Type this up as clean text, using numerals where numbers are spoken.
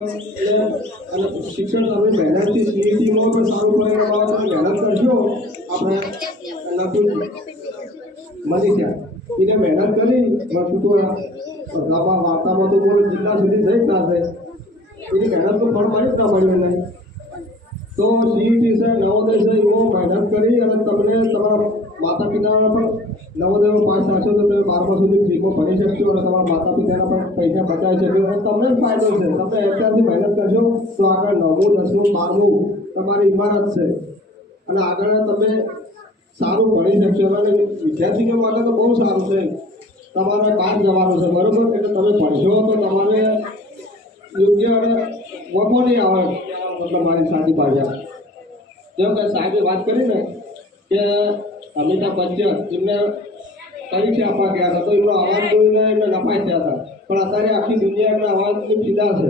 અને શિક્ષણ તમે મહેનતથી સીઈટીમાં પણ સારું પરિણામ આવે તમે મહેનત કરશો. આપણે નકુલજી મનીષા એને મહેનત કરી વસ્તુ તો વાર્તામાં તો બોલો જિલ્લા સુધી જઈ ના થાય એની મહેનતનું ફળ મળી જ ના મળ્યું નહીં. તો સીઈટી છે નવોદય છે એવો મહેનત કરી અને તમને તમારા માતા પિતાના પણ નવોદયમાં પાસ થશો તો તમે 12મા સુધી ફ્રીમાં ભણી શકશો અને તમારા માતા પિતાના પણ પૈસા બચાવી શકશો અને તમને જ ફાયદો છે. તમે અત્યારથી મહેનત કરશો તો આગળ 9મું 10મું 12મું તમારી ઇમારત છે અને આગળ તમે સારું ભણી શકશો. અને વિદ્યાર્થીઓ માટે તો બહુ સારું છે. તમારે બહાર જવાનું છે બરાબર, એટલે તમે ભણશો તો તમારે યોગ્ય અને વખો નહીં આવે તમારી સાચી ભાષા. જેમ કે સાહેબે વાત કરી ને કે અમિતાભ બચ્ચન એમને પરીક્ષા આપવા ગયા હતા તો એમનો અવાજ જોઈને એમને નફાઈ થયા હતા, પણ અત્યારે આખી દુનિયા એમના અવાજની ફિદા છે.